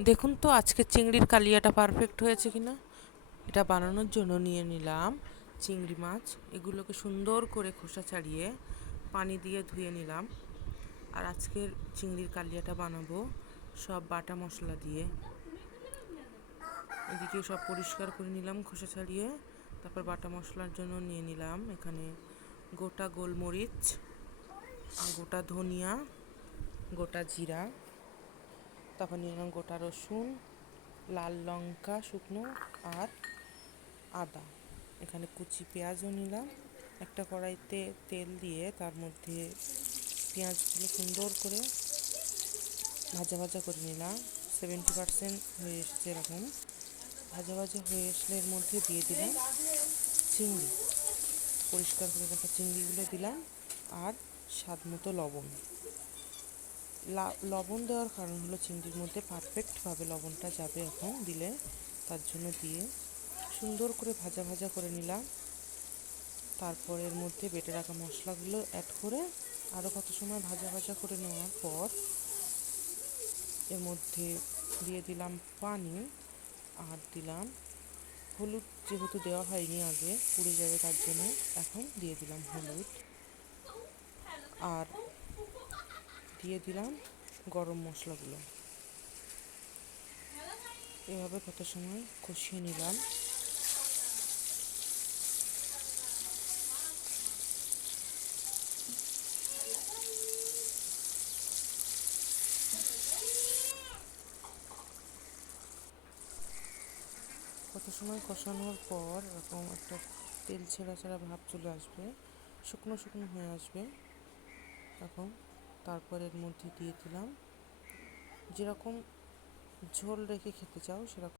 দেখুন তো আজকে চিংড়ির কালিয়াটা পারফেক্ট হয়েছে কিনা। এটা বানানোর জন্য নিয়ে নিলাম চিংড়ি মাছ। এগুলোকে সুন্দর করে খোসা ছাড়িয়ে পানি দিয়ে ধুয়ে নিলাম। আর আজকের চিংড়ির কালিয়াটা বানাবো সব বাটা মশলা দিয়ে। এদিকে সব পরিষ্কার করে নিলাম খোসা ছাড়িয়ে। তারপর বাটা মশলার জন্য নিয়ে নিলাম এখানে গোটা গোলমরিচ, গোটা ধনিয়া, গোটা জিরা, তারপর নিয়ে নিলাম গোটা রসুন, লাল লঙ্কা শুকনো, আর আদা। এখানে কুচি পেঁয়াজও নিলাম। একটা কড়াইতে তেল দিয়ে তার মধ্যে পেঁয়াজগুলো সুন্দর করে ভাজা ভাজা করে নিলাম। 70% হয়ে এসেছে এরকম। ভাজা ভাজা হয়ে আসলে এর মধ্যে দিয়ে দিলাম চিংড়ি, পরিষ্কার করে রাখা চিংড়িগুলো দিলাম। আর স্বাদ মতো লবণ। লবণ দেওয়ার কারণ হলো চিংড়ির মধ্যে পারফেক্টভাবে লবণটা যাবে এখন দিলে, তার জন্য দিয়ে সুন্দর করে ভাজা ভাজা করে নিলাম। তারপর এর মধ্যে বেটে রাখা মশলাগুলো অ্যাড করে আরও কত সময় ভাজা ভাজা করে নেওয়ার পর এর মধ্যে দিয়ে দিলাম পানি, আর দিলাম হলুদ। যেহেতু দেওয়া হয়নি আগে, পুড়ে যাবে তার জন্য এখন দিয়ে দিলাম হলুদ। আর দিয়ে দিলাম গরম মশলাগুলো। এভাবে কত সময় কষিয়ে নিলাম। কত সময় কষানোর পর এরকম একটা তেল ছেড়া ছেড়া ভাব চলে আসবে, শুকনো শুকনো হয়ে আসবে এখন। তারপর এর মধ্যে দিয়ে দিলাম যেরকম ঝোল রেখে খেতে চাও সেরকম